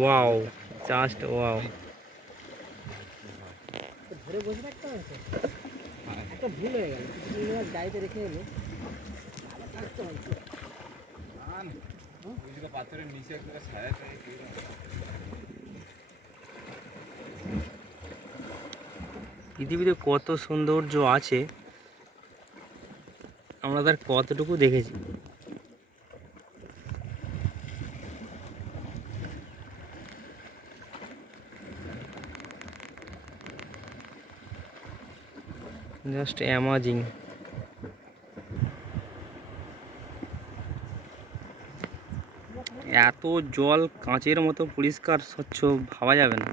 Wow, just wow. ধরে বসে থাকতে হবে তো, একটা ভুল হয়ে গেল, গাড়িতে রেখে এলো থাকতে হয়। পাথরের নিচে একটা ছায়া থাকে। পৃথিবীতে কত সৌন্দর্য আছে আমরা তার কতটুকু দেখেছি। Just amazing. এত জল কাঁচের মতো পরিষ্কার স্বচ্ছ ভাবা যাবে না।